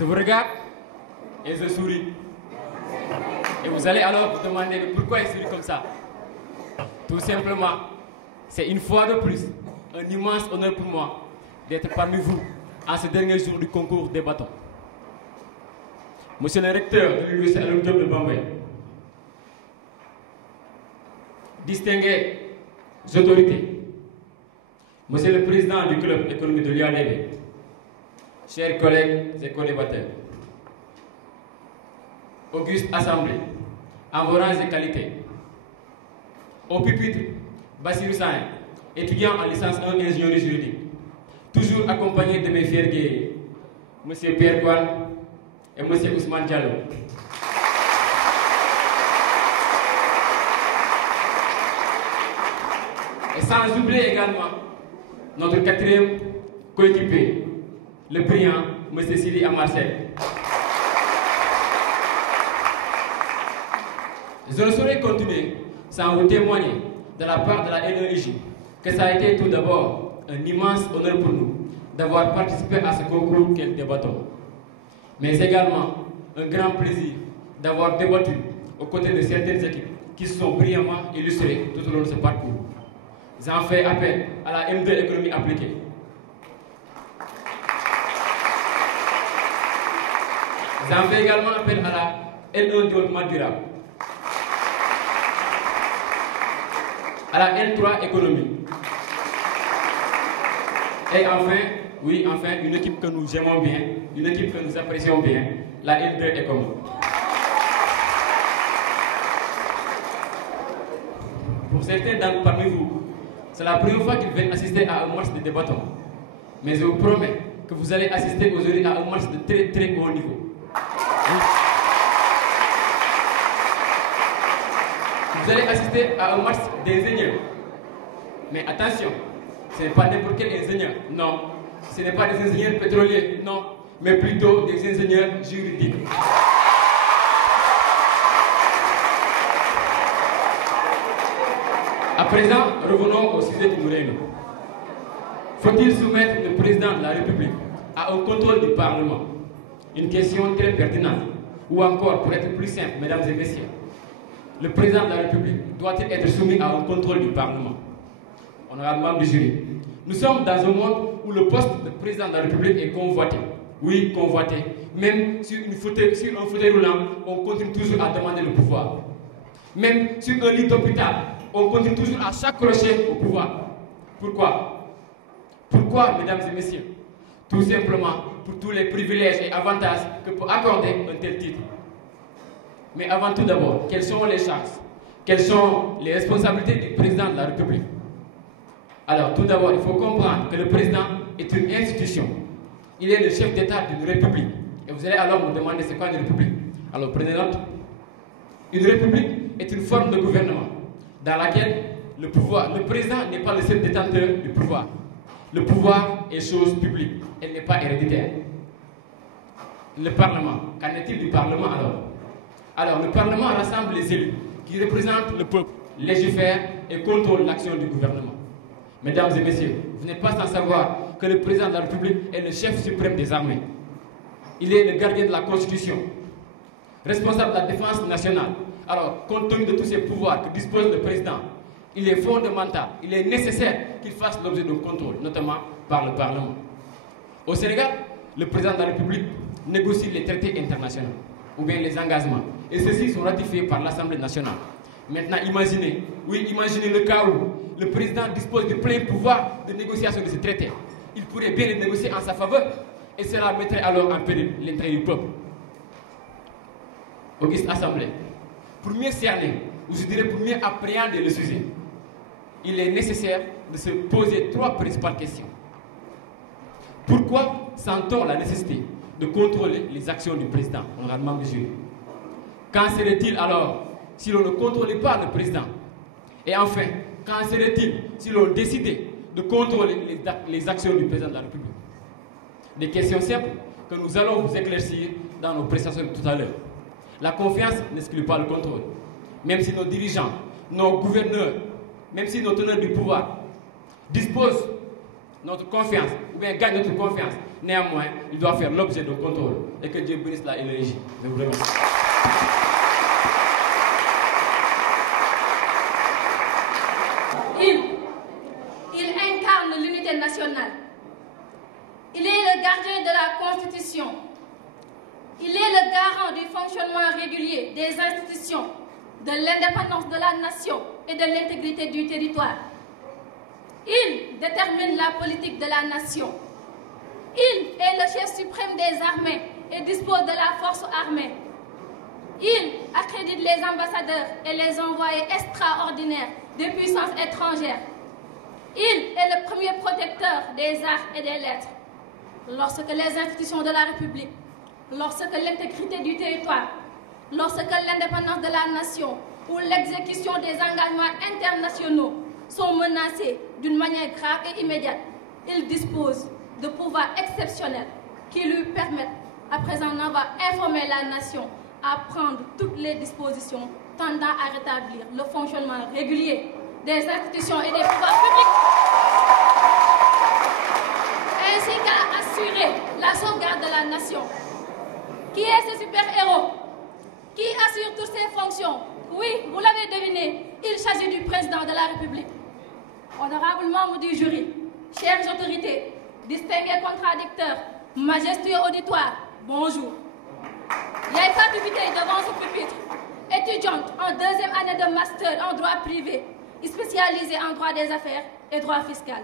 Je vous regarde et je souris. Et vous allez alors vous demander pourquoi il sourit comme ça. Tout simplement, c'est une fois de plus un immense honneur pour moi d'être parmi vous en ce dernier jour du concours des bâtons. Monsieur le recteur de l'Université Alioune Diop de Bambey, distingués autorités, Monsieur le président du club économique de l'UADB, chers collègues et collaborateurs, auguste assemblée, en vos rangs et qualités, au pupitre, Bassirou Sané, étudiant en licence 1 ingénierie juridique, toujours accompagné de mes fiers guerriers, M. Pierre Kouane et M. Ousmane Diallo. Et sans oublier également notre quatrième coéquipier, le brillant M. Sidi Amarsel. Je ne saurais continuer sans vous témoigner de la part de la NEJ que ça a été tout d'abord un immense honneur pour nous d'avoir participé à ce concours qu'elle débattons. Mais également un grand plaisir d'avoir débattu aux côtés de certaines équipes qui se sont brillamment illustrées tout au long de ce parcours. J'en fais appel à la M2 économie appliquée. J'en fais également appel à la L1 développement durable, à la L3 économie. Et enfin, oui, enfin, une équipe que nous aimons bien, une équipe que nous apprécions bien, la L2 économie. Pour certains parmi vous, c'est la première fois qu'ils viennent assister à un match de débattement. Mais je vous promets que vous allez assister aujourd'hui à un match de très très haut niveau. Oui. Vous allez assister à un match d'ingénieurs. Mais attention, ce n'est pas n'importe quel ingénieur, non. Ce n'est pas des ingénieurs pétroliers, non. Mais plutôt des ingénieurs juridiques. À présent, revenons au sujet qui nous réunit. Faut-il soumettre le président de la République à un contrôle du Parlement? Une question très pertinente. Ou encore, pour être plus simple, mesdames et messieurs, le président de la République doit-il être soumis à un contrôle du Parlement? Honorable membre du jury, nous sommes dans un monde où le poste de président de la République est convoité. Oui, convoité. Même sur un fauteuil roulant, on continue toujours à demander le pouvoir. Même sur un lit d'hôpital, on continue toujours à s'accrocher au pouvoir. Pourquoi? Pourquoi, mesdames et messieurs? Tout simplement pour tous les privilèges et avantages que peut accorder un tel titre. Mais avant tout d'abord, quelles sont les chances? Quelles sont les responsabilités du président de la République? Alors, tout d'abord, il faut comprendre que le président est une institution. Il est le chef d'État d'une république. Et vous allez alors me demander c'est quoi une république? Alors, prenez note. Une république est une forme de gouvernement dans laquelle le président n'est pas le seul détenteur du pouvoir. Le pouvoir est chose publique, elle n'est pas héréditaire. Le Parlement, qu'en est-il du Parlement alors? Alors, le Parlement rassemble les élus qui représentent le peuple, légifèrent et contrôlent l'action du gouvernement. Mesdames et messieurs, vous n'êtes pas sans savoir que le président de la République est le chef suprême des armées. Il est le gardien de la Constitution, responsable de la défense nationale. Alors, compte tenu de tous ces pouvoirs que dispose le président, il est fondamental, il est nécessaire qu'il fasse l'objet d'un contrôle, notamment par le Parlement. Au Sénégal, le président de la République négocie les traités internationaux, ou bien les engagements, et ceux-ci sont ratifiés par l'Assemblée nationale. Maintenant, imaginez le cas où le président dispose de plein pouvoir de négociation de ces traités. Il pourrait bien les négocier en sa faveur, et cela mettrait alors en péril l'intérêt du peuple. Auguste Assemblée, pour mieux cerner, ou je dirais pour mieux appréhender le sujet, il est nécessaire de se poser trois principales questions. Pourquoi sent-on la nécessité de contrôler les actions du président, honorablement monsieur? Qu'en serait-il alors si l'on ne contrôlait pas le président? Et enfin, qu'en serait-il si l'on décidait de contrôler les actions du président de la République? Des questions simples que nous allons vous éclaircir dans nos prestations de tout à l'heure. La confiance n'exclut pas le contrôle. Même si nos dirigeants, nos gouverneurs, même si nos teneurs du pouvoir disposent notre confiance, ou bien gagne notre confiance. Néanmoins, il doit faire l'objet de contrôle. Et que Dieu bénisse la énergie. Je vous remercie. Il incarne l'unité nationale. Il est le gardien de la Constitution. Il est le garant du fonctionnement régulier des institutions, de l'indépendance de la nation et de l'intégrité du territoire. Il détermine la politique de la nation. Il est le chef suprême des armées et dispose de la force armée. Il accrédite les ambassadeurs et les envoyés extraordinaires des puissances étrangères. Il est le premier protecteur des arts et des lettres. Lorsque les institutions de la République, lorsque l'intégrité du territoire, lorsque l'indépendance de la nation ou l'exécution des engagements internationaux sont menacés d'une manière grave et immédiate, il dispose de pouvoirs exceptionnels qui lui permettent, après en avoir informé la nation, à prendre toutes les dispositions tendant à rétablir le fonctionnement régulier des institutions et des pouvoirs publics, ainsi qu'à assurer la sauvegarde de la nation. Qui est ce super-héros qui assure toutes ces fonctions? Oui, vous l'avez deviné, il s'agit du président de la République. Honorables membres du jury, chères autorités, distingués contradicteurs, majestueux auditoires, bonjour. Yaye Fatou Biteye devant ce pupitre, étudiante en deuxième année de master en droit privé, spécialisée en droit des affaires et droit fiscal.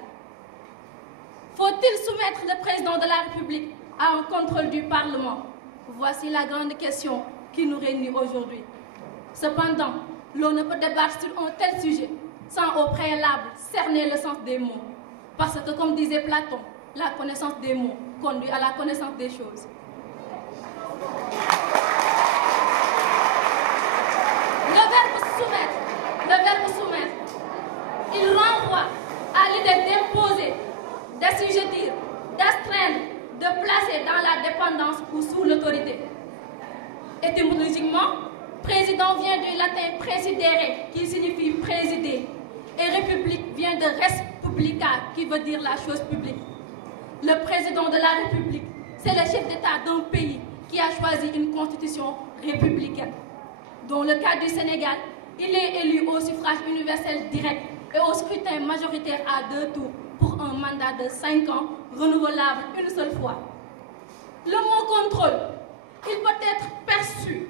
Faut-il soumettre le président de la République à un contrôle du Parlement? Voici la grande question qui nous réunit aujourd'hui. Cependant, l'on ne peut débattre sur un tel sujet sans au préalable cerner le sens des mots. Parce que, comme disait Platon, la connaissance des mots conduit à la connaissance des choses. Le verbe soumettre, il renvoie à l'idée d'imposer, d'assujettir, d'astreindre, de placer dans la dépendance ou sous l'autorité. Étymologiquement, président vient du latin présidere, qui signifie présider, et république vient de res publica, qui veut dire la chose publique. Le président de la République, c'est le chef d'État d'un pays qui a choisi une constitution républicaine. Dans le cas du Sénégal, il est élu au suffrage universel direct et au scrutin majoritaire à 2 tours pour un mandat de 5 ans, renouvelable une seule fois. Le mot contrôle, il peut être perçu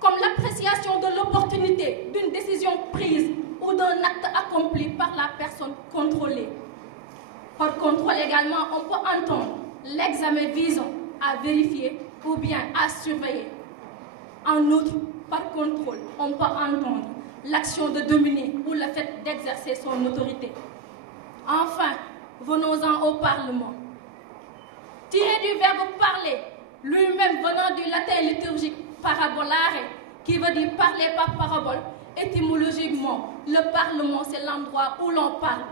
comme l'appréciation de l'opportunité d'une décision prise ou d'un acte accompli par la personne contrôlée. Par contrôle également, on peut entendre l'examen visant à vérifier ou bien à surveiller. En outre, par contrôle, on peut entendre l'action de dominer ou le fait d'exercer son autorité. Enfin, venons-en au Parlement. Tiré du verbe parler, lui-même venant du latin liturgique parabolare, qui veut dire parler par parabole, étymologiquement, le Parlement, c'est l'endroit où l'on parle.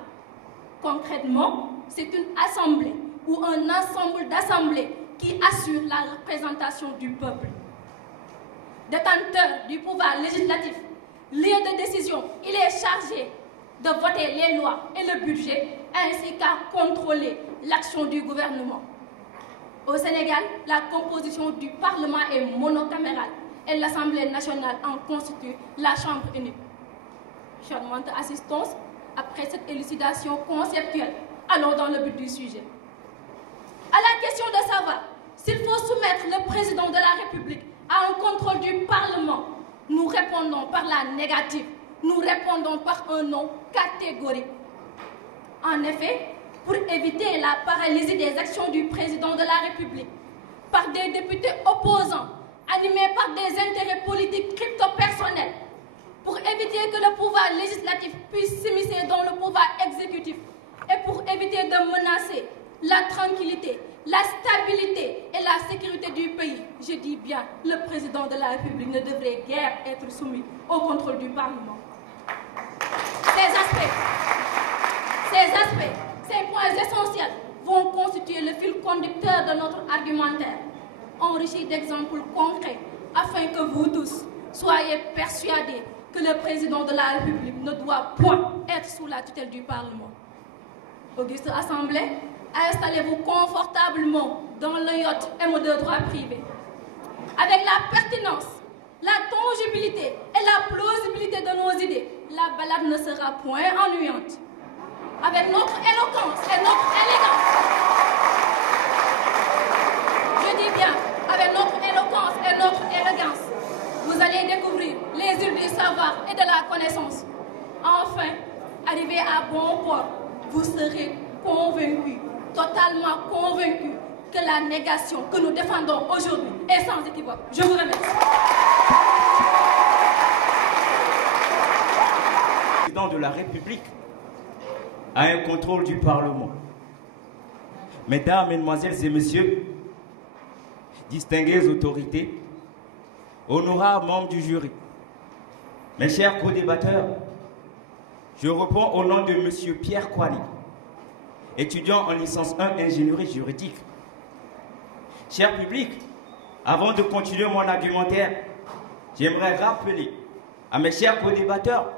Concrètement, c'est une assemblée ou un ensemble d'assemblées qui assure la représentation du peuple. Détenteur du pouvoir législatif, lieu de décision, il est chargé de voter les lois et le budget, ainsi qu'à contrôler l'action du gouvernement. Au Sénégal, la composition du Parlement est monocamérale et l'Assemblée nationale en constitue la chambre unique. Charmante assistance, après cette élucidation conceptuelle, allons dans le but du sujet. À la question de savoir s'il faut soumettre le président de la République à un contrôle du Parlement, nous répondons par la négative, nous répondons par un non catégorique. En effet, pour éviter la paralysie des actions du président de la République par des députés opposants, animés par des intérêts politiques crypto-personnels, pour éviter que le pouvoir législatif puisse s'immiscer dans le pouvoir exécutif et pour éviter de menacer la tranquillité, la stabilité et la sécurité du pays, je dis bien, le président de la République ne devrait guère être soumis au contrôle du Parlement. Ces points essentiels vont constituer le fil conducteur de notre argumentaire, enrichi d'exemples concrets, afin que vous tous soyez persuadés que le président de la République ne doit point être sous la tutelle du Parlement. Auguste Assemblée, Installez-vous confortablement dans le yacht MO2 droit privé. Avec la pertinence, la tangibilité et la plausibilité de nos idées, la balade ne sera point ennuyante. Avec notre éloquence et notre élégance, je dis bien, avec notre éloquence et notre élégance, vous allez découvrir les îles du savoir et de la connaissance. Enfin, arrivé à bon port, vous serez convaincus, totalement convaincus, que la négation que nous défendons aujourd'hui est sans équivoque. Je vous remercie. Le président de la République a un contrôle du Parlement. Mesdames, Mesdemoiselles et Messieurs, distinguées autorités, honorables membres du jury, mes chers co-débatteurs, je réponds au nom de M. Pierre Kwani, étudiant en licence 1 ingénierie juridique. Cher public, avant de continuer mon argumentaire, j'aimerais rappeler à mes chers co-débatteurs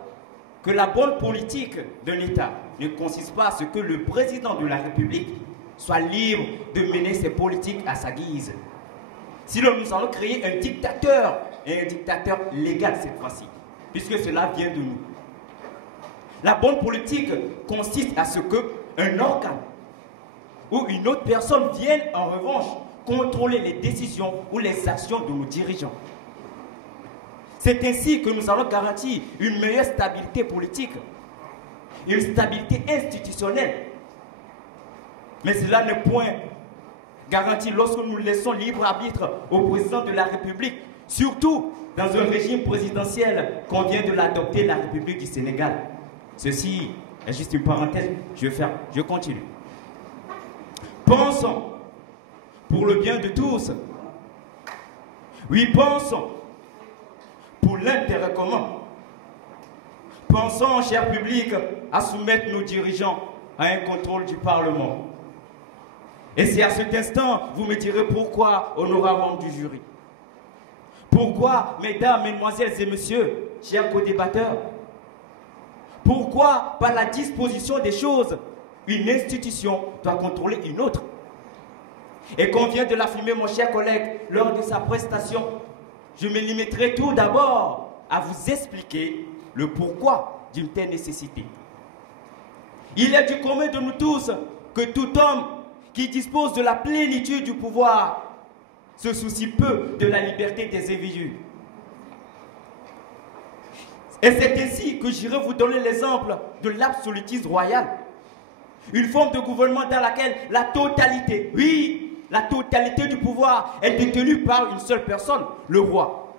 que la bonne politique d'un État ne consiste pas à ce que le président de la République soit libre de mener ses politiques à sa guise. Sinon, nous allons créer un dictateur, et un dictateur légal cette fois-ci, puisque cela vient de nous. La bonne politique consiste à ce qu'un organe ou une autre personne vienne en revanche contrôler les décisions ou les actions de nos dirigeants. C'est ainsi que nous allons garantir une meilleure stabilité politique, une stabilité institutionnelle. Mais cela n'est point garanti lorsque nous laissons libre arbitre au président de la République, surtout dans un régime présidentiel qu'on vient de l'adopter, la République du Sénégal. Ceci est juste une parenthèse, je continue. Pensons pour le bien de tous. Oui, pensons pour l'intérêt commun. Pensons, cher public, à soumettre nos dirigeants à un contrôle du Parlement. Et c'est à cet instant, vous me direz pourquoi, honorables membres du jury. Pourquoi, mesdames, mesdemoiselles et messieurs, chers co-débatteurs, pourquoi, par la disposition des choses, une institution doit contrôler une autre? Et qu'on vient de l'affirmer, mon cher collègue, lors de sa prestation, je me limiterai tout d'abord à vous expliquer le pourquoi d'une telle nécessité. Il est du commun de nous tous que tout homme qui dispose de la plénitude du pouvoir se soucie peu de la liberté des individus. Et c'est ainsi que j'irai vous donner l'exemple de l'absolutisme royal. Une forme de gouvernement dans laquelle la totalité, oui, la totalité du pouvoir est détenue par une seule personne, le roi.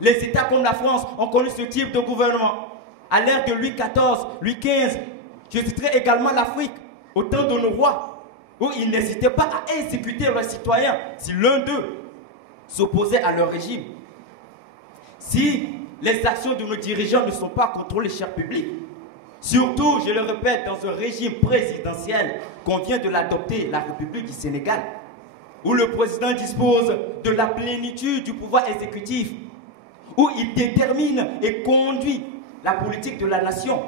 Les États comme la France ont connu ce type de gouvernement. À l'ère de Louis XIV, Louis XV, je citerai également l'Afrique, au temps de nos rois, où ils n'hésitaient pas à exécuter leurs citoyens si l'un d'eux s'opposait à leur régime. Si les actions de nos dirigeants ne sont pas contrôlées, cher public, surtout, je le répète, dans un régime présidentiel qu'on vient de l'adopter, la République du Sénégal, où le président dispose de la plénitude du pouvoir exécutif, où il détermine et conduit la politique de la nation,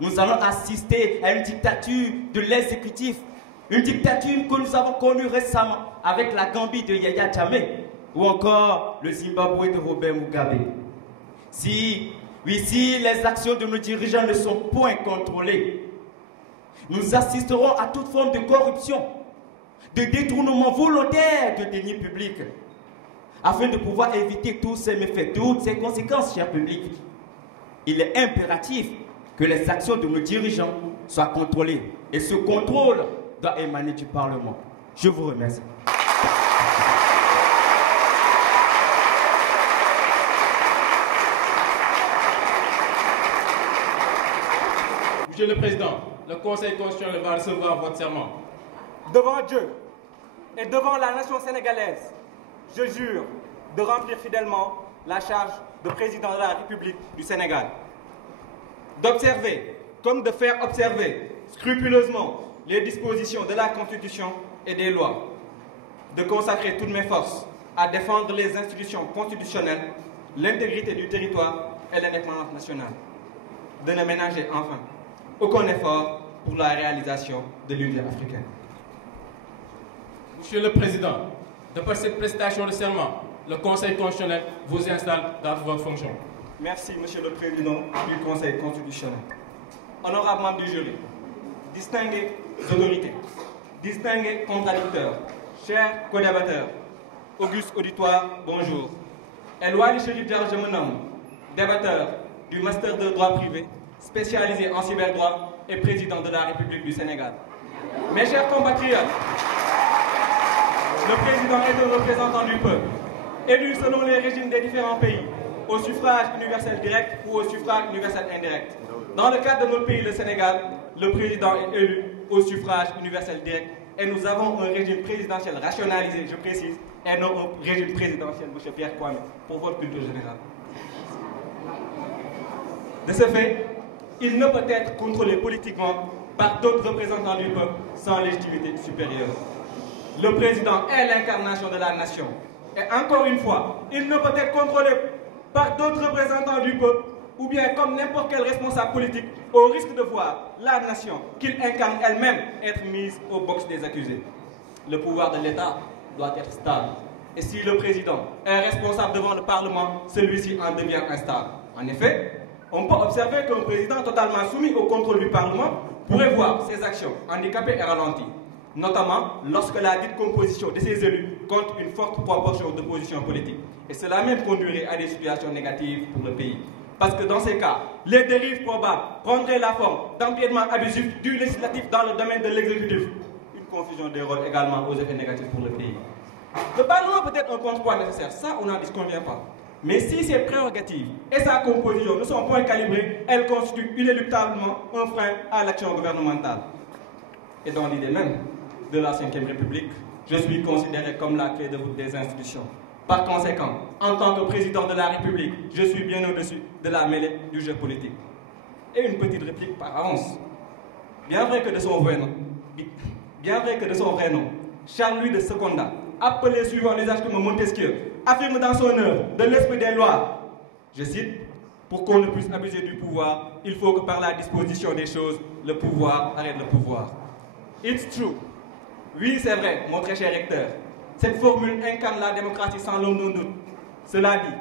nous allons assister à une dictature de l'exécutif, une dictature que nous avons connue récemment avec la Gambie de Yaya Jammeh ou encore le Zimbabwe de Robert Mugabe. Si les actions de nos dirigeants ne sont point contrôlées, nous assisterons à toute forme de corruption, de détournement volontaire de deniers publics, afin de pouvoir éviter tous ces méfaits, toutes ces conséquences, chers publics. Il est impératif que les actions de nos dirigeants soient contrôlées. Et ce contrôle doit émaner du Parlement. Je vous remercie. Monsieur le Président, le Conseil constitutionnel va recevoir votre serment. Devant Dieu et devant la nation sénégalaise, je jure de remplir fidèlement la charge de président de la République du Sénégal. D'observer, comme de faire observer scrupuleusement les dispositions de la Constitution et des lois. De consacrer toutes mes forces à défendre les institutions constitutionnelles, l'intégrité du territoire et l'indépendance nationale. De ne ménager enfin aucun effort pour la réalisation de l'unité africaine. Monsieur le Président, de par cette prestation de serment, le Conseil constitutionnel vous installe dans votre fonction. Merci, Monsieur le Président du Conseil constitutionnel. Honorables membres du jury, distingués autorités, distingués contradicteurs, chers co-débatteurs, auguste auditoire, bonjour. Elouali Chérif Diallo, je me nomme, débatteur du Master de droit privé, spécialisé en cyberdroit et président de la République du Sénégal. Mes chers compatriotes, le président est un représentant du peuple, élu selon les régimes des différents pays, au suffrage universel direct ou au suffrage universel indirect. Dans le cadre de notre pays, le Sénégal, le président est élu au suffrage universel direct et nous avons un régime présidentiel rationalisé, je précise, et non un régime présidentiel, M. Pierre Kwame, pour votre culture générale. De ce fait, il ne peut être contrôlé politiquement par d'autres représentants du peuple sans légitimité supérieure. Le président est l'incarnation de la nation. Et encore une fois, il ne peut être contrôlé par d'autres représentants du peuple ou bien comme n'importe quel responsable politique au risque de voir la nation qu'il incarne elle-même être mise au box des accusés. Le pouvoir de l'État doit être stable. Et si le président est responsable devant le Parlement, celui-ci en devient instable. En effet, on peut observer qu'un président totalement soumis au contrôle du Parlement pourrait voir ses actions handicapées et ralenties, notamment lorsque la dite composition de ses élus compte une forte proportion d'opposition politique. Et cela même conduirait à des situations négatives pour le pays. Parce que dans ces cas, les dérives probables prendraient la forme d'empiétement abusif du législatif dans le domaine de l'exécutif. Une confusion des rôles également aux effets négatifs pour le pays. Le Parlement peut être un contrepoids nécessaire, ça on n'en disconvient pas. Mais si ses prérogatives et sa composition ne sont point calibrées, elles constituent inéluctablement un frein à l'action gouvernementale. Et dans l'idée même de la Ve République, je suis considéré comme la clé de voûte des institutions. Par conséquent, en tant que président de la République, je suis bien au-dessus de la mêlée du jeu politique. Et une petite réplique par avance. Bien vrai que de son vrai nom, Charles-Louis de Secondat, appelé suivant l'usage comme Montesquieu, affirme dans son œuvre de l'esprit des lois, je cite, pour qu'on ne puisse abuser du pouvoir, il faut que par la disposition des choses, le pouvoir arrête le pouvoir. It's true. Oui, c'est vrai, mon très cher recteur. Cette formule incarne la démocratie sans l'ombre d'un doute. Cela dit,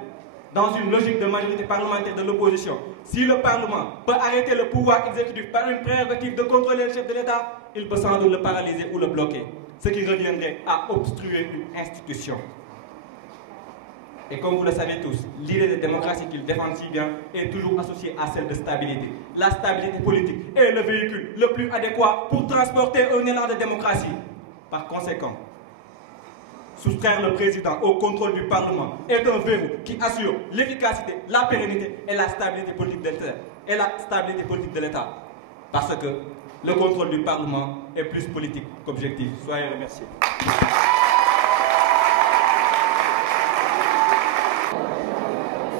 dans une logique de majorité parlementaire de l'opposition, si le Parlement peut arrêter le pouvoir exécutif par une prérogative de contrôler le chef de l'État, il peut sans doute le paralyser ou le bloquer, ce qui reviendrait à obstruer une institution. Et comme vous le savez tous, l'idée de démocratie qu'il défend si bien est toujours associée à celle de stabilité. La stabilité politique est le véhicule le plus adéquat pour transporter un élan de démocratie. Par conséquent, soustraire le président au contrôle du Parlement est un verrou qui assure l'efficacité, la pérennité et la stabilité politique de l'État. Parce que le contrôle du Parlement est plus politique qu'objectif. Soyez remerciés.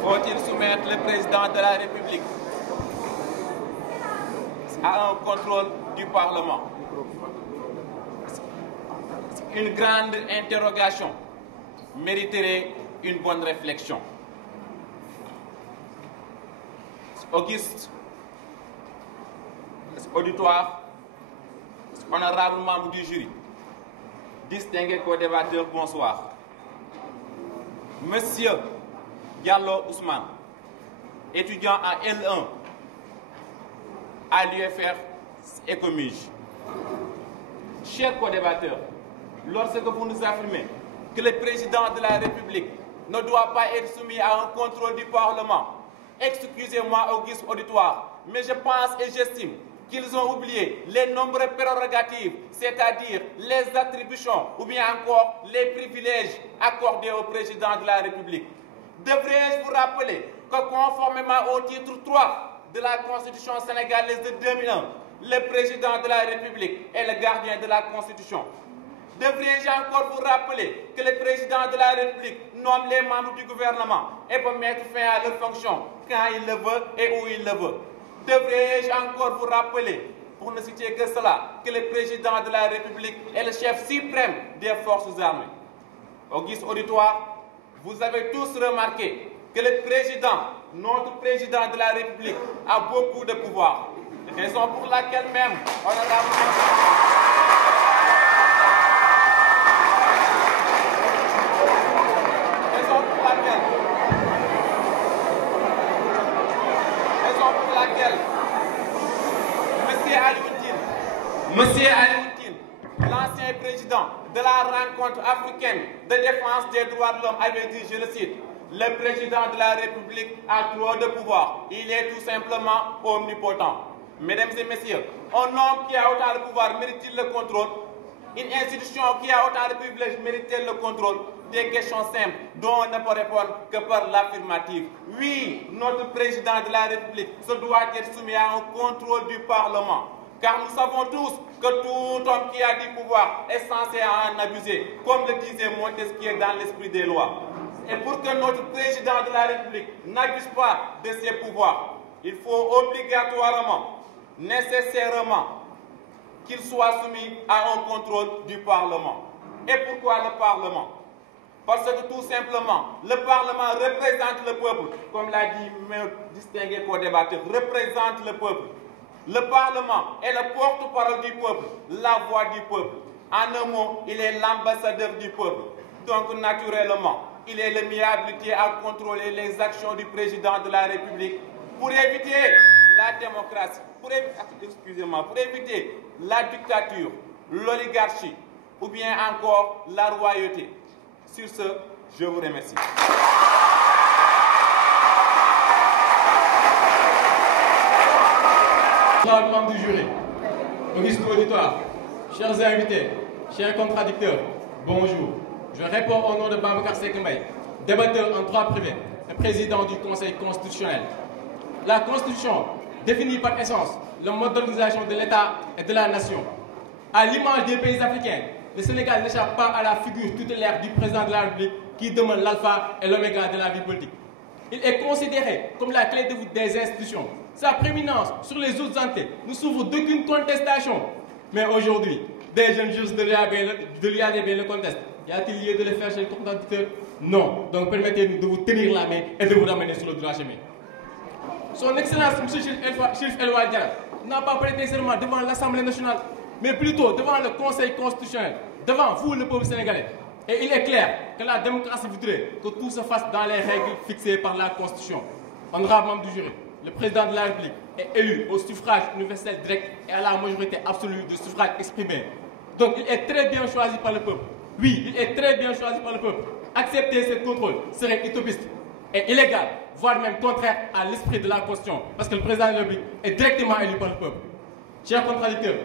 Faut-il soumettre le président de la République à un contrôle du Parlement? Une grande interrogation mériterait une bonne réflexion. Auguste auditoire, honorable membre du jury, distingués co-débatteurs, bonsoir. Monsieur Diallo Ousmane, étudiant à L1 à l'UFR Ecomige. Chers co-débatteurs, lorsque vous nous affirmez que le président de la République ne doit pas être soumis à un contrôle du Parlement, excusez-moi, Auguste auditoire, mais je pense et j'estime qu'ils ont oublié les nombreuses prérogatives, c'est-à-dire les attributions ou bien encore les privilèges accordés au président de la République. Devrais-je vous rappeler que conformément au titre 3 de la Constitution sénégalaise de 2001, le président de la République est le gardien de la Constitution? Devrais-je encore vous rappeler que le président de la République nomme les membres du gouvernement et peut mettre fin à leur fonction quand il le veut et où il le veut? Devrais-je encore vous rappeler, pour ne citer que cela, que le président de la République est le chef suprême des forces armées? Auguste auditoire, vous avez tous remarqué que le président, notre président de la République, a beaucoup de pouvoir. Raison pour laquelle même, honorable Monsieur Alioune, l'ancien président de la rencontre africaine de défense des droits de l'homme, avait dit, je le cite, le président de la République a trop de pouvoir. Il est tout simplement omnipotent. Mesdames et messieurs, un homme qui a autant de pouvoir mérite-t-il le contrôle? Une institution qui a autant de privilèges mérite-t-elle le contrôle? Des questions simples dont on ne peut répondre que par l'affirmative. Oui, notre président de la République se doit être soumis à un contrôle du Parlement. Car nous savons tous que tout homme qui a du pouvoir est censé en abuser, comme le disait Montesquieu dans l'esprit des lois. Et pour que notre président de la République n'abuse pas de ses pouvoirs, il faut obligatoirement, nécessairement, qu'il soit soumis à un contrôle du Parlement. Et pourquoi le Parlement? Parce que tout simplement, le Parlement représente le peuple, comme l'a dit mon distingué co-débatteur, représente le peuple. Le Parlement est le porte-parole du peuple, la voix du peuple. En un mot, il est l'ambassadeur du peuple. Donc, naturellement, il est le mieux habilité à contrôler les actions du président de la République pour éviter la démocratie, pour éviter la dictature, l'oligarchie ou bien encore la royauté. Sur ce, je vous remercie. Chers membres du jury, auguste auditoire, chers invités, chers contradicteurs, bonjour. Je réponds au nom de Babacar Seck Mbaye, débatteur en droit privé et président du Conseil constitutionnel. La Constitution définit par essence le mode d'organisation de l'État et de la nation. À l'image des pays africains, le Sénégal n'échappe pas à la figure tutélaire du président de la République qui demeure l'alpha et l'oméga de la vie politique. Il est considéré comme la clé de voûte des institutions. Sa prééminence sur les autres entités ne souffre d'aucune contestation. Mais aujourd'hui, des jeunes juristes de l'UADB le contestent. Y a-t-il lieu de le faire chez le contradicteur? Non. Donc permettez-nous de vous tenir la main et de vous ramener sur le droit chemin. Son Excellence, M. Chérif El Ouattara, n'a pas prêté serment devant l'Assemblée nationale, mais plutôt devant le Conseil constitutionnel, devant vous, le peuple sénégalais. Et il est clair que la démocratie voudrait que tout se fasse dans les règles fixées par la Constitution. Honorable membre du jury, le président de la République est élu au suffrage universel direct et à la majorité absolue de suffrage exprimé. Donc il est très bien choisi par le peuple. Oui, il est très bien choisi par le peuple. Accepter ce contrôle serait utopiste et illégal, voire même contraire à l'esprit de la Constitution, parce que le président de la République est directement élu par le peuple. Chers contradicteurs,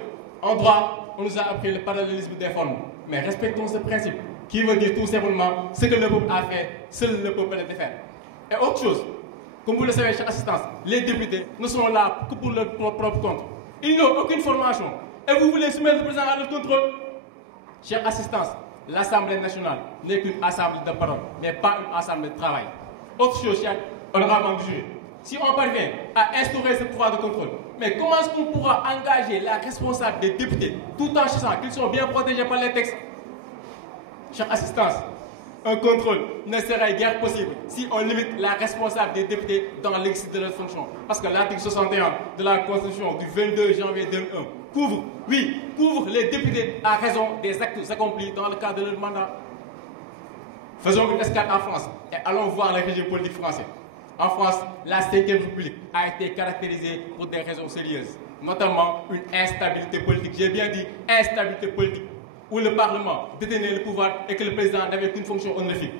en droit, on nous a appris le parallélisme des formes. Mais respectons ce principe, qui veut dire tout simplement ce que le peuple a fait, seul le peuple peut le défaire. Et autre chose, comme vous le savez, chère assistance, les députés ne sont là que pour leur propre compte. Ils n'ont aucune formation. Et vous voulez soumettre le président à leur contrôle? Chère assistance, l'Assemblée nationale n'est qu'une assemblée de parole, mais pas une assemblée de travail. Autre chose, cher honorable du jury, si on parvient à instaurer ce pouvoir de contrôle, mais comment est-ce qu'on pourra engager la responsable des députés tout en sachant qu'ils sont bien protégés par les textes? Chère assistance, un contrôle ne serait guère possible si on limite la responsable des députés dans l'exercice de leur fonction. Parce que l'article 61 de la Constitution du 22 janvier 2001 couvre les députés à raison des actes accomplis dans le cadre de leur mandat. Faisons une escale en France et allons voir le régime politique français. En France, la 5e République a été caractérisée pour des raisons sérieuses, notamment une instabilité politique. J'ai bien dit instabilité politique, où le Parlement détenait le pouvoir et que le président n'avait qu'une fonction honorifique.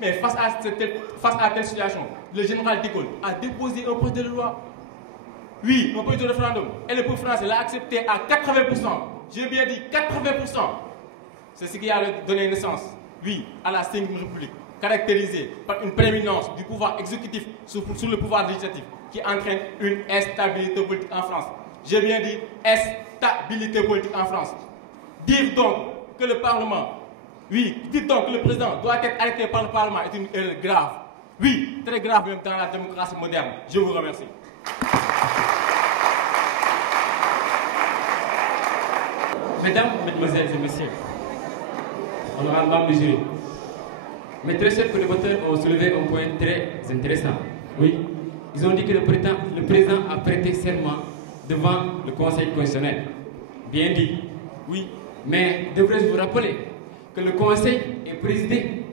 Mais face à telle situation, le général de Gaulle a déposé un projet de loi. Oui, un projet de référendum. Et le peuple français l'a accepté à 80%. J'ai bien dit 80%. C'est ce qui a donné naissance, oui, à la 5e République, caractérisée par une prééminence du pouvoir exécutif sur le pouvoir législatif, qui entraîne une instabilité politique en France. J'ai bien dit instabilité politique en France. Dire donc que le Parlement, dites donc que le président doit être arrêté par le Parlement est une erreur grave. Oui, très grave même dans la démocratie moderne. Je vous remercie. Mesdames, Mesdemoiselles et Messieurs, honorables membres du jury, mes très chers collaborateurs ont soulevé un point très intéressant. Oui, ils ont dit que le président a prêté serment devant le Conseil constitutionnel. Bien dit, oui, mais devrais-je vous rappeler que le Conseil est présidé,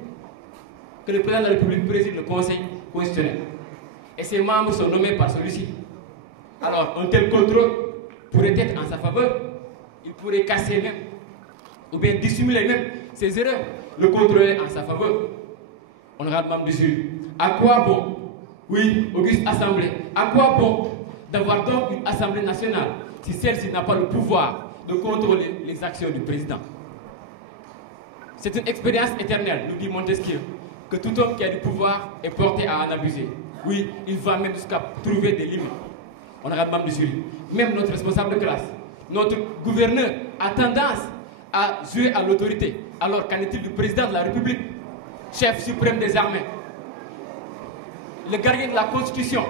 que le président de la République préside le Conseil constitutionnel et ses membres sont nommés par celui-ci. Alors, un tel contrôle pourrait être en sa faveur, il pourrait casser même, ou bien dissimuler même ses erreurs, le contrôler en sa faveur. Honorable membre du Sud, à quoi bon, oui, auguste Assemblée, à quoi bon d'avoir donc une Assemblée nationale si celle-ci n'a pas le pouvoir de contrôler les actions du président? C'est une expérience éternelle, nous dit Montesquieu, que tout homme qui a du pouvoir est porté à en abuser. Oui, il va même jusqu'à trouver des limites. Honorable membre du jury, même notre responsable de classe, notre gouverneur a tendance à jouer à l'autorité. Alors qu'en est-il du président de la République, chef suprême des armées, le gardien de la Constitution,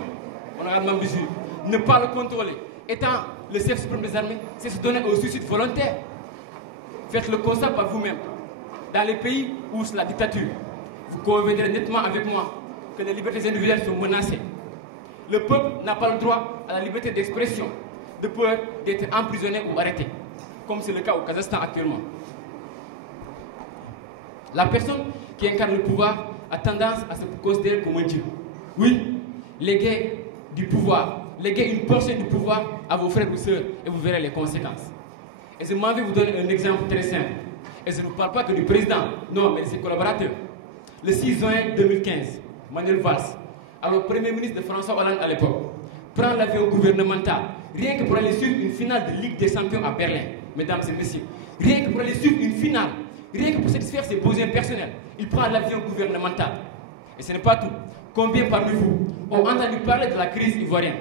honorable membre du jury, ne pas le contrôler, étant le chef suprême des armées, c'est se donner au suicide volontaire. Faites le constat par vous-même. Dans les pays où c'est la dictature, vous conviendrez nettement avec moi que les libertés individuelles sont menacées. Le peuple n'a pas le droit à la liberté d'expression, de peur d'être emprisonné ou arrêté, comme c'est le cas au Kazakhstan actuellement. La personne qui incarne le pouvoir a tendance à se considérer comme un dieu. Oui, léguez du pouvoir, léguez une portion du pouvoir à vos frères ou sœurs et vous verrez les conséquences. Et je m'en vais vous donner un exemple très simple. Et je ne parle pas que du président, non, mais de ses collaborateurs. Le 6 juin 2015, Manuel Valls, alors Premier ministre de François Hollande à l'époque, prend l'avion gouvernemental, rien que pour aller suivre une finale de Ligue des Champions à Berlin, mesdames et messieurs. Rien que pour aller suivre une finale, rien que pour satisfaire ses besoins personnels, il prend l'avion gouvernemental. Et ce n'est pas tout. Combien parmi vous ont entendu parler de la crise ivoirienne?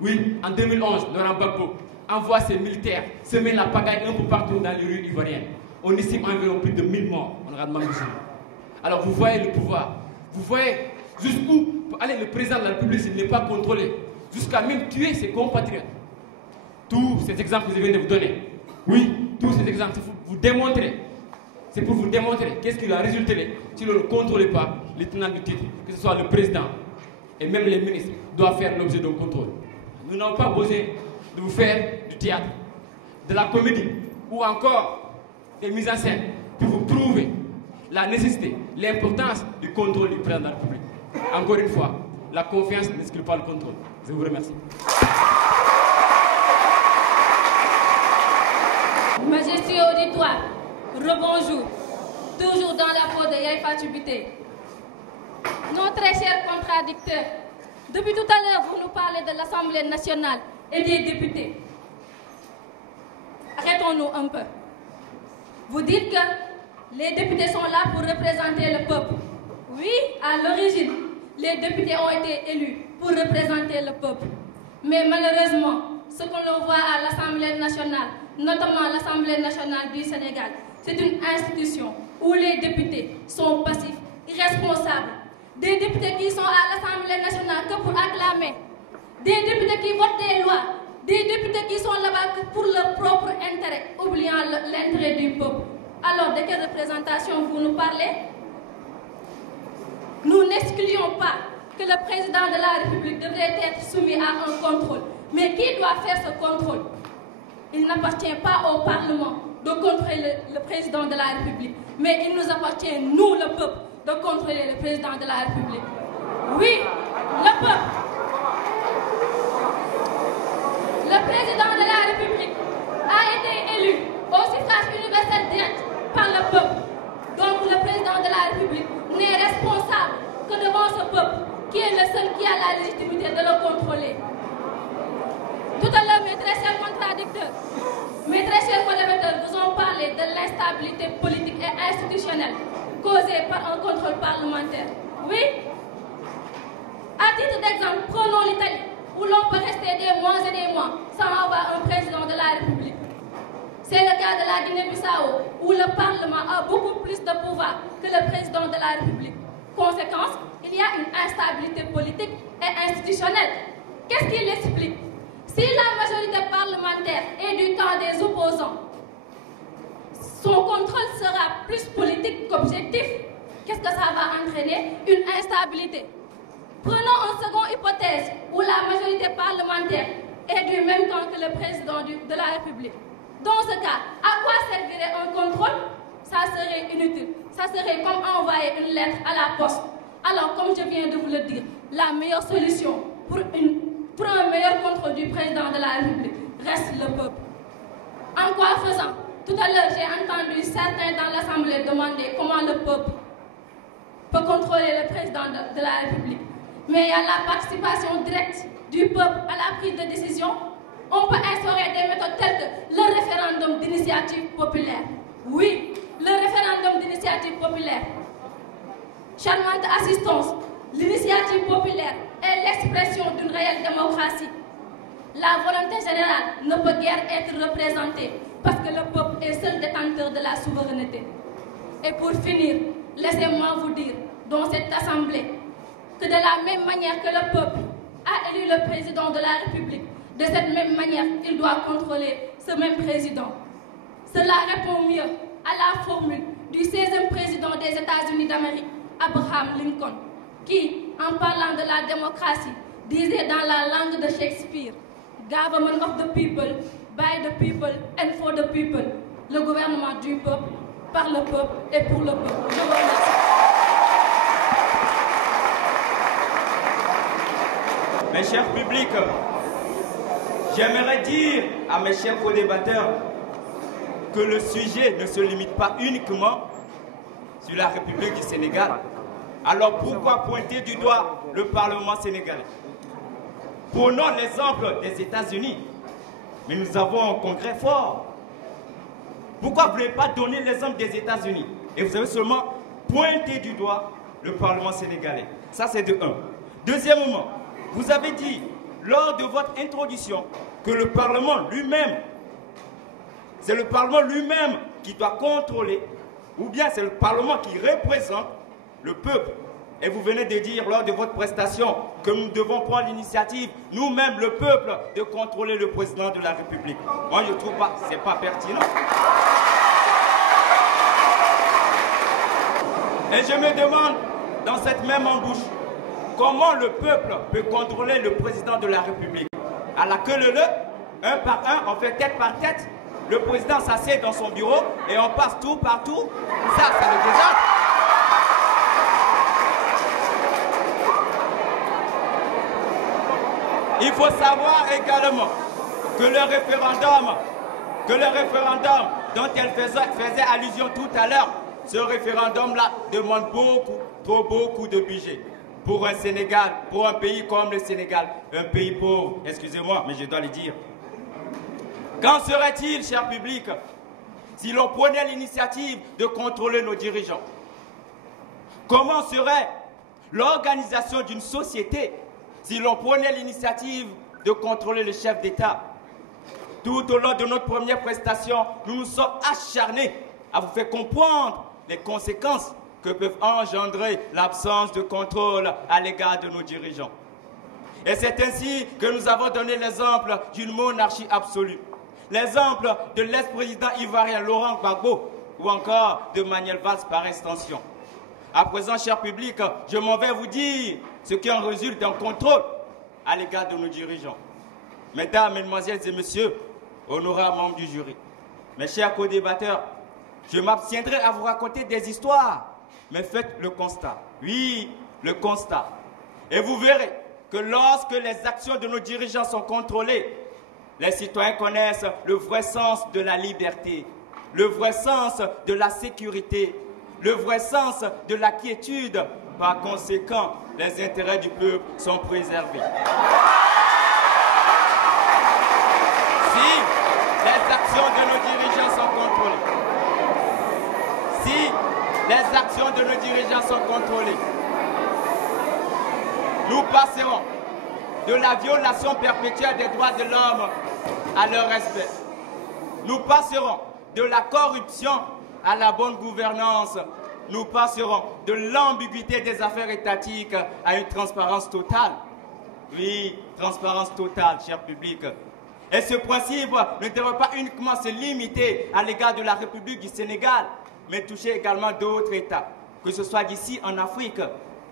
Oui, en 2011, Laurent Gbagbo envoie ses militaires semer la pagaille un peu partout dans les rues ivoiriennes. On estime environ plus de 1000 morts, honorable membre. Alors vous voyez le pouvoir, vous voyez jusqu'où peut aller le président de la République s'il n'est pas contrôlé, jusqu'à même tuer ses compatriotes. Tous ces exemples que je viens de vous donner, oui, tous ces exemples, c'est pour vous démontrer, c'est pour vous démontrer qu'est-ce qu'il a résulté si l'on ne contrôle pas les tenants du titre, que ce soit le président et même les ministres doivent faire l'objet d'un contrôle. Nous n'avons pas besoin de vous faire du théâtre, de la comédie ou encore des mises en scène pour vous prouver la nécessité, l'importance du contrôle du président de la République. Encore une fois, la confiance n'exclut pas le contrôle. Je vous remercie. Majesté auditoire, rebonjour. Toujours dans la peau de Yaïfa Tubité. Nos très chers contradicteurs, depuis tout à l'heure, vous nous parlez de l'Assemblée nationale et des députés. Arrêtons-nous un peu. Vous dites que les députés sont là pour représenter le peuple. Oui, à l'origine, les députés ont été élus pour représenter le peuple. Mais malheureusement, ce que l'on voit à l'Assemblée nationale, notamment l'Assemblée nationale du Sénégal, c'est une institution où les députés sont passifs, irresponsables. Des députés qui sont à l'Assemblée nationale que pour acclamer. Des députés qui votent des lois. Des députés qui sont là-bas que pour leur propre intérêt, oubliant l'intérêt du peuple. Alors, de quelle représentation vous nous parlez? Nous n'excluons pas que le président de la République devrait être soumis à un contrôle. Mais qui doit faire ce contrôle? Il n'appartient pas au Parlement de contrôler le président de la République. Mais il nous appartient, nous, le peuple, de contrôler le président de la République. Oui, le peuple. Le président de la République a été élu au suffrage universel direct par le peuple. Donc le président de la République n'est responsable que devant ce peuple, qui est le seul qui a la légitimité de le contrôler. Tout à l'heure, mes très chers contradicteurs, mes très chers collaborateurs vous ont parlé de l'instabilité politique et institutionnelle causée par un contrôle parlementaire. Oui. À titre d'exemple, prenons l'Italie, où l'on peut rester des mois et des mois sans avoir un président de la République. C'est le cas de la Guinée-Bissau, où le Parlement a beaucoup plus de pouvoir que le président de la République. Conséquence, il y a une instabilité politique et institutionnelle. Qu'est-ce qui l'explique? Si la majorité parlementaire est du camp des opposants, son contrôle sera plus politique qu'objectif. Qu'est-ce que ça va entraîner? Une instabilité. Prenons une seconde hypothèse où la majorité parlementaire est du même temps que le président de la République. Dans ce cas, à quoi servirait un contrôle? Ça serait inutile. Ça serait comme envoyer une lettre à la poste. Alors, comme je viens de vous le dire, la meilleure solution pour un meilleur contrôle du président de la République reste le peuple. En quoi faisant? Tout à l'heure, j'ai entendu certains dans l'Assemblée demander comment le peuple peut contrôler le président de la République. Mais il y a la participation directe du peuple à la prise de décision. On peut instaurer des méthodes telles que le référendum d'initiative populaire. Oui, le référendum d'initiative populaire. Charmante assistance, l'initiative populaire est l'expression d'une réelle démocratie. La volonté générale ne peut guère être représentée parce que le peuple est seul détenteur de la souveraineté. Et pour finir, laissez-moi vous dire, dans cette assemblée, que de la même manière que le peuple a élu le président de la République, de cette même manière, il doit contrôler ce même président. Cela répond mieux à la formule du 16e président des États-Unis d'Amérique, Abraham Lincoln, qui, en parlant de la démocratie, disait dans la langue de Shakespeare, Government of the people, by the people and for the people. Le gouvernement du peuple, par le peuple et pour le peuple. Je vous remercie. Mes chers publics, j'aimerais dire à mes chers co-débatteurs que le sujet ne se limite pas uniquement sur la République du Sénégal. Alors pourquoi pointer du doigt le Parlement sénégalais? Prenons l'exemple des États-Unis, mais nous avons un congrès fort. Pourquoi vous ne voulez pas donner l'exemple des États-Unis? Et vous avez seulement pointé du doigt le Parlement sénégalais. Ça, c'est de un. Deuxièmement, vous avez dit, lors de votre introduction, que le Parlement lui-même, c'est le Parlement lui-même qui doit contrôler, ou bien c'est le Parlement qui représente le peuple. Et vous venez de dire lors de votre prestation que nous devons prendre l'initiative, nous-mêmes, le peuple, de contrôler le président de la République. Moi, je ne trouve pas, ce n'est pas pertinent. Et je me demande, dans cette même embouche, comment le peuple peut contrôler le président de la République? À la queue leu, un par un, on fait tête par tête. Le président s'assied dans son bureau et on passe tout partout. Ça, c'est le désordre. Il faut savoir également que le référendum dont elle faisait allusion tout à l'heure, ce référendum-là demande beaucoup de budget. Pour un Sénégal, pour un pays comme le Sénégal, un pays pauvre, excusez-moi, mais je dois le dire. Qu'en serait-il, cher public, si l'on prenait l'initiative de contrôler nos dirigeants? Comment serait l'organisation d'une société si l'on prenait l'initiative de contrôler le chef d'État? Tout au long de notre première prestation, nous nous sommes acharnés à vous faire comprendre les conséquences que peuvent engendrer l'absence de contrôle à l'égard de nos dirigeants. Et c'est ainsi que nous avons donné l'exemple d'une monarchie absolue. L'exemple de l'ex-président ivoirien Laurent Gbagbo ou encore de Manuel Valls par extension. À présent, cher public, je m'en vais vous dire ce qui en résulte d'un contrôle à l'égard de nos dirigeants. Mesdames, Mesdemoiselles et Messieurs, honorables membres du jury, mes chers co-débatteurs, je m'abstiendrai à vous raconter des histoires, mais faites le constat. Oui, le constat. Et vous verrez que lorsque les actions de nos dirigeants sont contrôlées, les citoyens connaissent le vrai sens de la liberté, le vrai sens de la sécurité, le vrai sens de la quiétude. Par conséquent, les intérêts du peuple sont préservés. Si les actions de nos dirigeants sont contrôlées, si les actions de nos dirigeants sont contrôlées, nous passerons de la violation perpétuelle des droits de l'homme à leur respect. Nous passerons de la corruption à la bonne gouvernance. Nous passerons de l'ambiguïté des affaires étatiques à une transparence totale. Oui, transparence totale, cher public. Et ce principe ne devrait pas uniquement se limiter à l'égard de la République du Sénégal, mais toucher également d'autres États, que ce soit d'ici en Afrique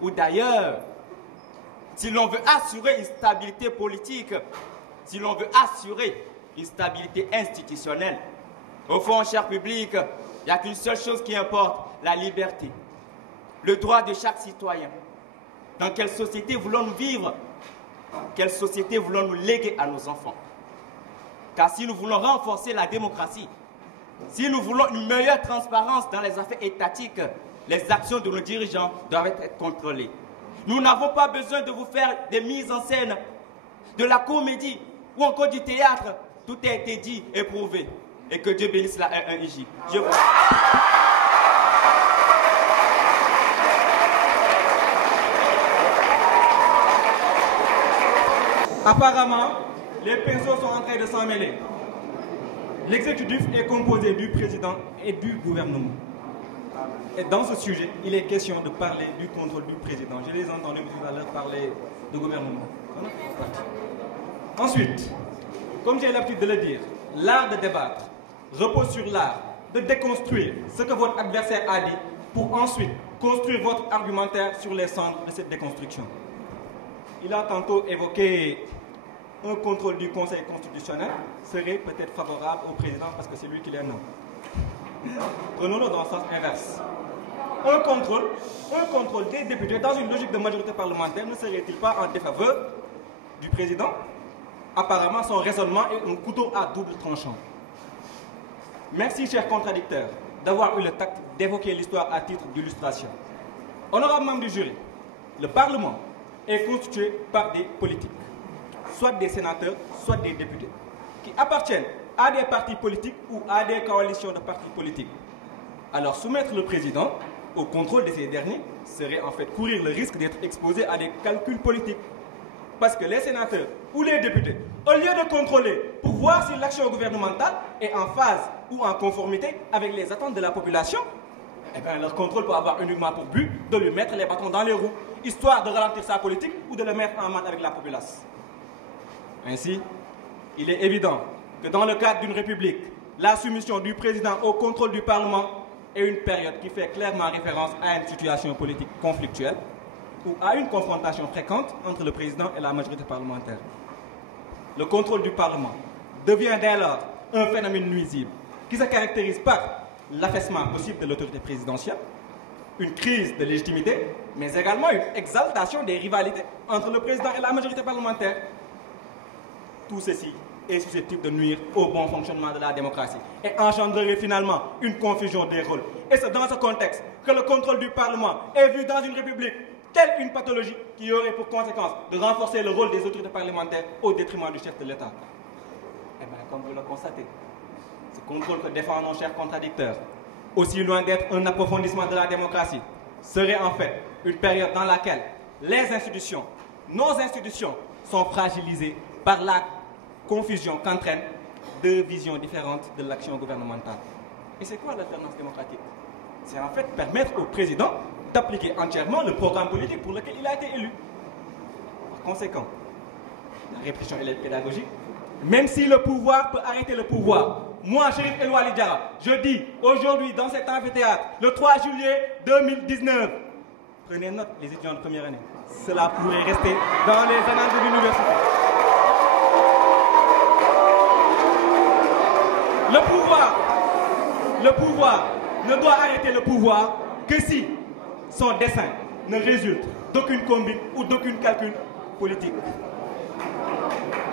ou d'ailleurs. Si l'on veut assurer une stabilité politique, si l'on veut assurer une stabilité institutionnelle. Au fond, cher public, il n'y a qu'une seule chose qui importe, la liberté. Le droit de chaque citoyen. Dans quelle société voulons-nous vivre? Quelle société voulons-nous léguer à nos enfants? Car si nous voulons renforcer la démocratie, si nous voulons une meilleure transparence dans les affaires étatiques, les actions de nos dirigeants doivent être contrôlées. Nous n'avons pas besoin de vous faire des mises en scène, de la comédie ou encore du théâtre. Tout a été dit et prouvé. Et que Dieu bénisse la 1-1-IJ. Je vous... Apparemment, les pinceaux sont en train de s'en mêler. L'exécutif est composé du président et du gouvernement. Et dans ce sujet, il est question de parler du contrôle du président. Je les ai entendus tout à l'heure parler du gouvernement. Ensuite, comme j'ai l'habitude de le dire, l'art de débattre repose sur l'art de déconstruire ce que votre adversaire a dit pour ensuite construire votre argumentaire sur les cendres de cette déconstruction. Il a tantôt évoqué un contrôle du Conseil constitutionnel serait peut-être favorable au président parce que c'est lui qui les nomme. Prenons-le dans le sens inverse. Un contrôle des députés dans une logique de majorité parlementaire ne serait-il pas en défaveur du président? Apparemment, son raisonnement est un couteau à double tranchant. Merci, chers contradicteurs, d'avoir eu le tact d'évoquer l'histoire à titre d'illustration. Honorable membre du jury, le Parlement est constitué par des politiques, soit des sénateurs, soit des députés, qui appartiennent à des partis politiques ou à des coalitions de partis politiques. Alors soumettre le président au contrôle de ces derniers serait en fait courir le risque d'être exposé à des calculs politiques. Parce que les sénateurs ou les députés, au lieu de contrôler pour voir si l'action gouvernementale est en phase ou en conformité avec les attentes de la population, eh bien, leur contrôle peut avoir uniquement pour but de lui mettre les bâtons dans les roues, histoire de ralentir sa politique ou de le mettre en main avec la populace. Ainsi, il est évident que dans le cadre d'une république, la soumission du président au contrôle du Parlement est une période qui fait clairement référence à une situation politique conflictuelle ou à une confrontation fréquente entre le président et la majorité parlementaire. Le contrôle du Parlement devient dès lors un phénomène nuisible qui se caractérise par l'affaissement possible de l'autorité présidentielle, une crise de légitimité, mais également une exaltation des rivalités entre le président et la majorité parlementaire. Tout ceci est susceptible de nuire au bon fonctionnement de la démocratie et engendrerait finalement une confusion des rôles. Et c'est dans ce contexte que le contrôle du Parlement est vu dans une république telle une pathologie qui aurait pour conséquence de renforcer le rôle des autorités parlementaires au détriment du chef de l'État. Eh bien, comme vous le constatez, ce contrôle que défendent nos chers contradicteurs, aussi loin d'être un approfondissement de la démocratie, serait en fait une période dans laquelle les institutions, nos institutions, sont fragilisées par la confusion qu'entraînent deux visions différentes de l'action gouvernementale. Et c'est quoi l'alternance démocratique? C'est en fait permettre au président d'appliquer entièrement le programme politique pour lequel il a été élu. Par conséquent, la répression elle est pédagogique. Même si le pouvoir peut arrêter le pouvoir, moi, Chérif El Wali Diarra, je dis aujourd'hui dans cet amphithéâtre, le 3 juillet 2019, prenez note les étudiants de première année, cela pourrait rester dans les annales de l'université. Le pouvoir ne doit arrêter le pouvoir que si son dessein ne résulte d'aucune combine ou d'aucun calcul politique.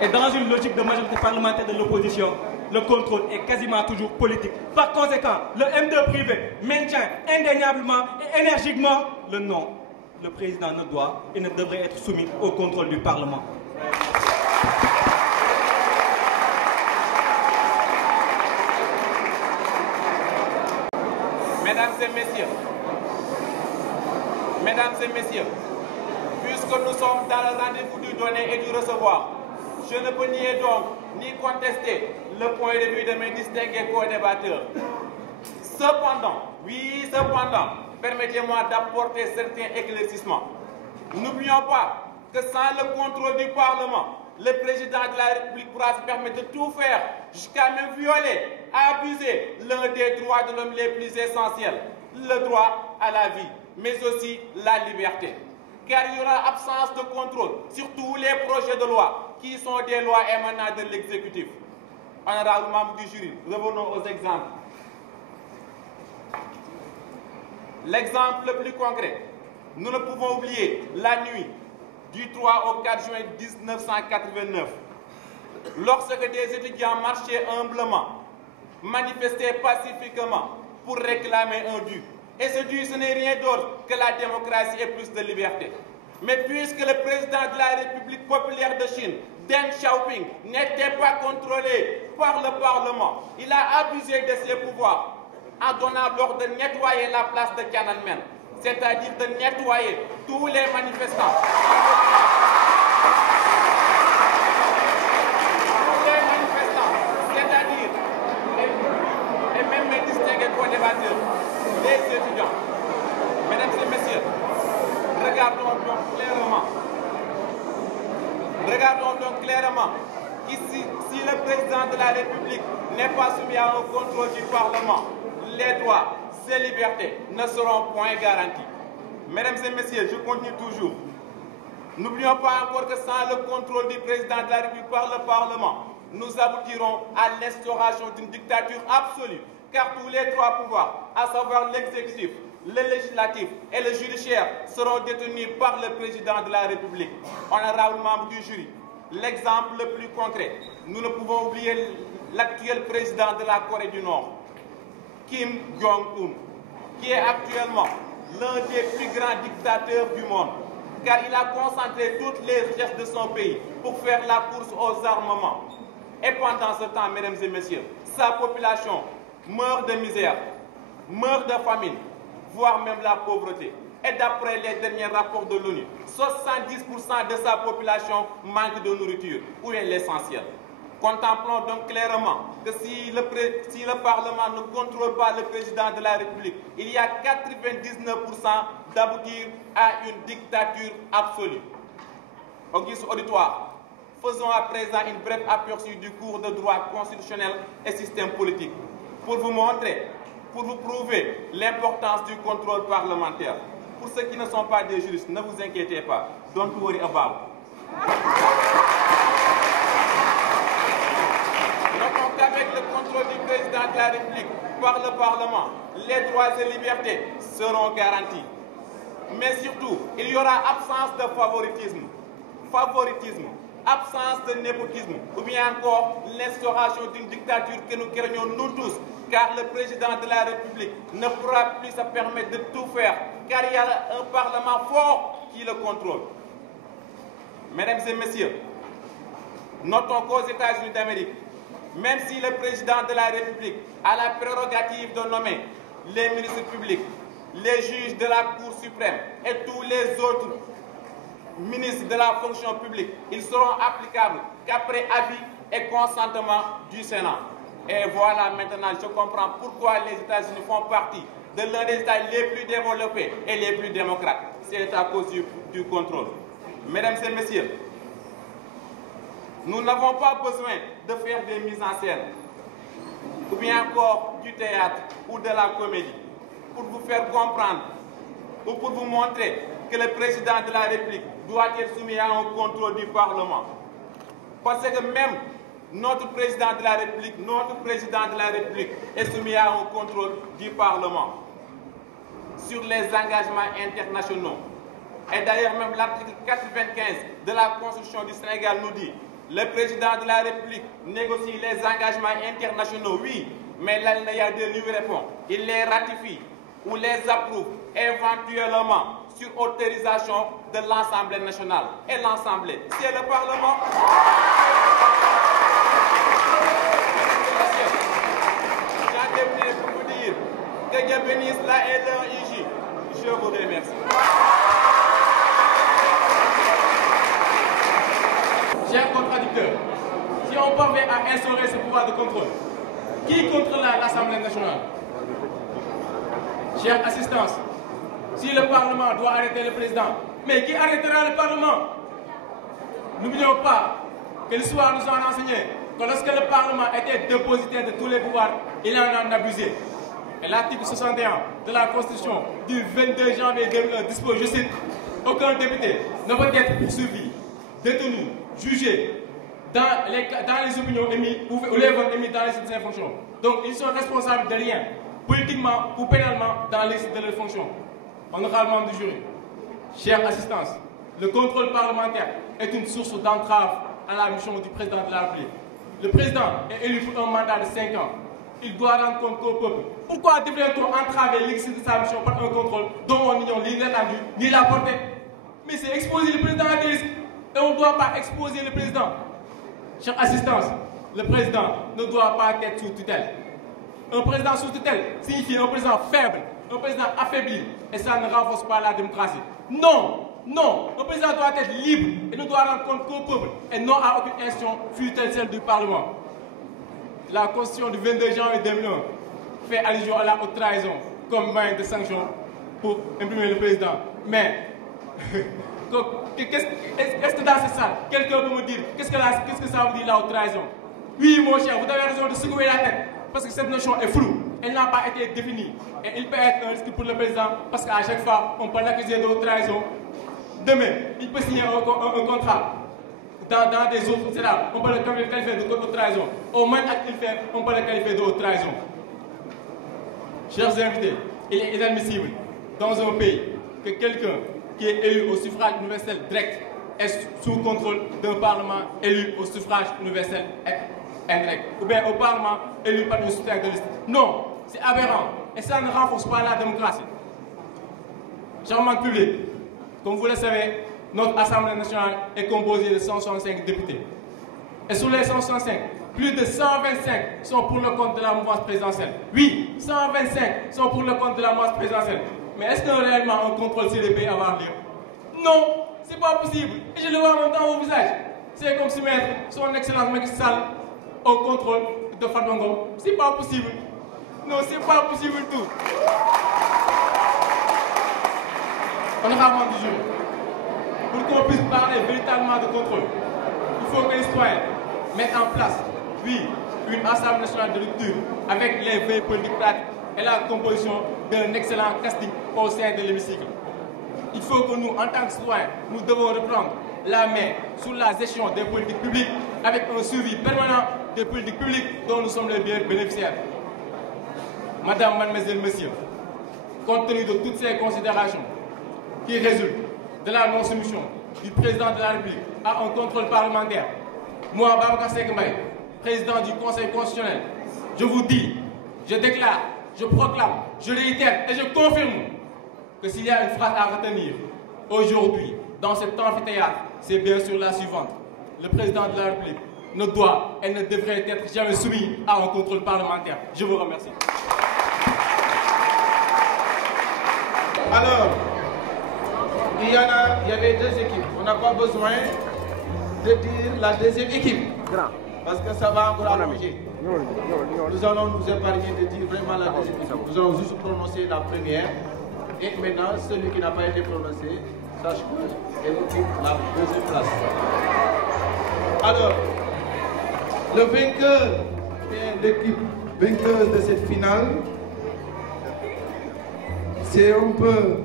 Et dans une logique de majorité parlementaire de l'opposition, le contrôle est quasiment toujours politique. Par conséquent, le M2 privé maintient indéniablement et énergiquement le non. Le président ne doit et ne devrait être soumis au contrôle du Parlement. Mesdames et messieurs, puisque nous sommes dans le rendez-vous du donner et du recevoir, je ne peux nier donc ni contester le point de vue de mes distingués co-débatteurs. Cependant, permettez-moi d'apporter certains éclaircissements. N'oublions pas que sans le contrôle du Parlement, le président de la République pourra se permettre de tout faire, jusqu'à même violer, abuser l'un des droits de l'homme les plus essentiels, le droit à la vie, mais aussi la liberté. car il y aura absence de contrôle sur tous les projets de loi qui sont des lois émanant de l'exécutif. Honorable membre du jury, revenons aux exemples. L'exemple le plus concret, nous ne pouvons oublier la nuit du 3 au 4 juin 1989, lorsque des étudiants marchaient humblement, manifestaient pacifiquement pour réclamer un dû. Et ce dû, ce n'est rien d'autre que la démocratie et plus de liberté. Mais puisque le président de la République populaire de Chine, Deng Xiaoping, n'était pas contrôlé par le Parlement, il a abusé de ses pouvoirs en donnant l'ordre de nettoyer la place de Tiananmen, c'est-à-dire de nettoyer tous les manifestants. Tous les manifestants, c'est-à-dire, et même mes distingués co-débatteurs, les étudiants. Mesdames et messieurs, regardons donc clairement qu'ici, si le président de la République n'est pas soumis à un contrôle du Parlement, les droits, ces libertés ne seront point garantis. Mesdames et messieurs, je continue toujours. N'oublions pas encore que sans le contrôle du président de la République par le Parlement, nous aboutirons à l'instauration d'une dictature absolue, car tous les trois pouvoirs, à savoir l'exécutif, le législatif et le judiciaire, seront détenus par le président de la République. Honorable membre du jury, l'exemple le plus concret, nous ne pouvons oublier l'actuel président de la Corée du Nord, Kim Jong-un, qui est actuellement l'un des plus grands dictateurs du monde, car il a concentré toutes les richesses de son pays pour faire la course aux armements. Et pendant ce temps, mesdames et messieurs, sa population meurt de misère, meurt de famine, voire même la pauvreté. Et d'après les derniers rapports de l'ONU, 70% de sa population manque de nourriture. Où est l'essentiel? Contemplons donc clairement que si le Parlement ne contrôle pas le président de la République, il y a 99% d'aboutir à une dictature absolue. Auguste auditoire, faisons à présent une brève aperçu du cours de droit constitutionnel et système politique pour vous montrer, pour vous prouver l'importance du contrôle parlementaire. Pour ceux qui ne sont pas des juristes, ne vous inquiétez pas. Don't worry about. Notons qu'avec le contrôle du président de la République par le Parlement, les droits et libertés seront garantis. Mais surtout, il y aura absence de favoritisme, absence de népotisme, ou bien encore l'instauration d'une dictature que nous craignons nous tous, car le président de la République ne pourra plus se permettre de tout faire, car il y a un Parlement fort qui le contrôle. Mesdames et messieurs, notons qu'aux États-Unis d'Amérique, même si le président de la République a la prérogative de nommer les ministres publics, les juges de la Cour suprême et tous les autres ministres de la fonction publique, ils seront applicables qu'après avis et consentement du Sénat. Et voilà maintenant, je comprends pourquoi les États-Unis font partie de l'un des États les plus développés et les plus démocrates. C'est à cause du contrôle. Mesdames et messieurs, nous n'avons pas besoin de faire des mises en scène, ou bien encore du théâtre ou de la comédie, pour vous faire comprendre ou pour vous montrer que le président de la République doit être soumis à un contrôle du Parlement. Parce que même notre président de la République est soumis à un contrôle du Parlement sur les engagements internationaux. Et d'ailleurs, même l'article 95 de la Constitution du Sénégal nous dit le président de la République négocie les engagements internationaux, oui, mais l'alinéa 2 lui répond. Il les ratifie ou les approuve éventuellement sur autorisation de l'Assemblée nationale. Et l'Assemblée, c'est le Parlement. J'en termine pour vous dire que Dieu bénisse la LEIJ. Je vous remercie. Chers contradicteurs, si on parvient à instaurer ce pouvoir de contrôle, qui contrôlera l'Assemblée nationale? Chère assistance, si le Parlement doit arrêter le président, mais qui arrêtera le Parlement? N'oublions pas que l'histoire nous a enseigné que lorsque le Parlement était dépositaire de tous les pouvoirs, il en a abusé. Et l'article 61 de la Constitution du 22 janvier 2001 dispose, je cite, aucun député ne peut être poursuivi, détenu, jugé dans les opinions émises ou les votes émis dans l'exercice de ses fonctions. Donc ils sont responsables de rien, politiquement ou pénalement, dans l'exercice de leurs fonctions. Honorable membre du jury, chère assistance, le contrôle parlementaire est une source d'entrave à la mission du président de la République. Le président est élu pour un mandat de 5 ans. Il doit rendre compte au peuple. Pourquoi devrait-on entraver l'exercice de sa mission par un contrôle dont on ignore ni l'étendue ni la portée? Mais c'est exposer le président à des risques. Et on ne doit pas exposer le président. Chère assistance, le président ne doit pas être sous tutelle. Un président sous tutelle signifie un président faible, un président affaibli, et ça ne renforce pas la démocratie. Non, non, un président doit être libre et ne doit rendre compte qu'au peuple, et non à aucune institution, fût-elle celle du Parlement. La Constitution du 22 janvier 2001 fait allusion à la haute trahison comme moyen de sanction pour imprimer le président. Mais, est-ce que dans cette salle, quelqu'un peut me dire qu'est-ce que ça veut dire la haute trahison? Oui, mon cher, vous avez raison de secouer la tête, parce que cette notion est floue, elle n'a pas été définie. Et il peut être un risque pour le président, parce qu'à chaque fois, on peut l'accuser de haute trahison. Demain, il peut signer un contrat. Dans des autres, c'est là, on peut le qualifier de haute trahison. Au moins acte qu'il fait, on peut le qualifier de haute trahison. Chers invités, il est inadmissible dans un pays que quelqu'un qui est élu au suffrage universel direct est sous contrôle d'un Parlement élu au suffrage universel indirect. Ou bien au Parlement élu par une soutien de liste. Non, c'est aberrant et ça ne renforce pas la démocratie. Chers membres publics, comme vous le savez, notre Assemblée nationale est composée de 165 députés. Et sur les 165, plus de 125 sont pour le compte de la mouvance présidentielle. Oui, 125 sont pour le compte de la mouvance présidentielle. Mais est-ce que réellement un contrôle CDP va avoir lieu? Non, c'est pas possible. Et je le vois en même temps au visage. C'est comme si mettre son excellence Macky Sall au contrôle de Farba Ngom. C'est pas possible. Non, c'est pas possible du tout. Honorable membre du jury, pour qu'on puisse parler véritablement de contrôle, il faut que les citoyens mettent en place, oui, une Assemblée nationale de rupture avec les veilles politiques pratiques et la composition d'un excellent casting au sein de l'hémicycle. Il faut que nous, en tant que citoyens, nous devons reprendre la main sur la gestion des politiques publiques avec un suivi permanent des politiques publiques dont nous sommes les bénéficiaires. Madame, mademoiselle, monsieur, compte tenu de toutes ces considérations qui résultent de la non-soumission du président de la République à un contrôle parlementaire, moi, Babacar Seck Mbaye, président du Conseil constitutionnel, je vous dis, je déclare, je proclame, je réitère et je confirme que s'il y a une phrase à retenir aujourd'hui dans cet amphithéâtre, c'est bien sûr la suivante. Le président de la République ne doit et ne devrait être jamais soumis à un contrôle parlementaire. Je vous remercie. Alors, il y avait deux équipes. On n'a pas besoin de dire la deuxième équipe. Parce que ça va encore allonger. Nous allons nous épargner de dire vraiment la deuxième équipe. Nous allons juste prononcer la première. Et maintenant, celui qui n'a pas été prononcé, sache qu'il occupe la deuxième place. Alors, le vainqueur est l'équipe vainqueuse de cette finale. C'est un peu...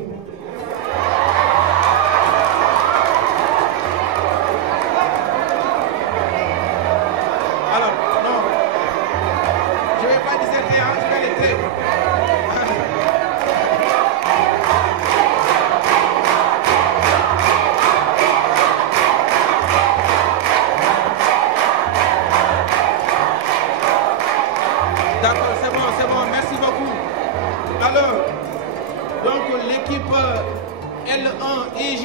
Alors, non. Je ne vais pas disserter, hein, je vais l'écrire. D'accord, c'est bon, merci beaucoup. Alors, donc l'équipe L1 EJ